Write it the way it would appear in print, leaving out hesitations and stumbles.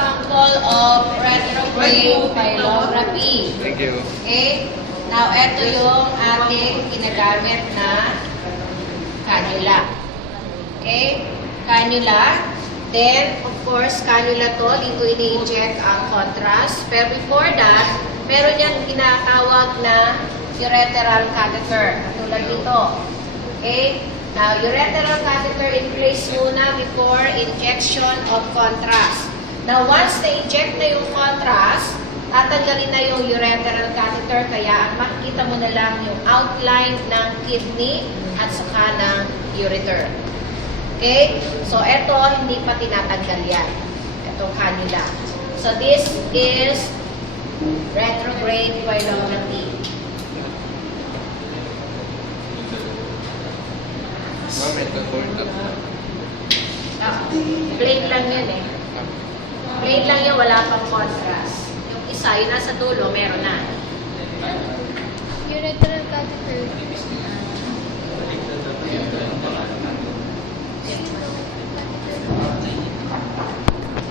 example of retrograde pylorrhaphy. Thank you. Okay? Now, ito yung ating ginagamit na cannula. Okay? Cannula. Then, of course, cannula to, dito ini-inject ang contrast. Pero before that, meron niyang ginatawag na ureteral catheter. Katulad dito. Okay? Now, ureteral catheter in place muna before injection of contrast. Now, once na-inject na yung contrast, tatanggalin na yung ureteral catheter, kaya ang makikita mo na lang yung outline ng kidney at saka ng ureter. Okay? So, ito, hindi pa tinatanggal yan. Itong cannula. So, this is retrograde pylorrhaphy. Ma'am, ito po ito. Plain lang yan eh. Plain lang yan, wala pang contrast. Yung isa, yung nasa dulo, meron na. Ureteral catheter.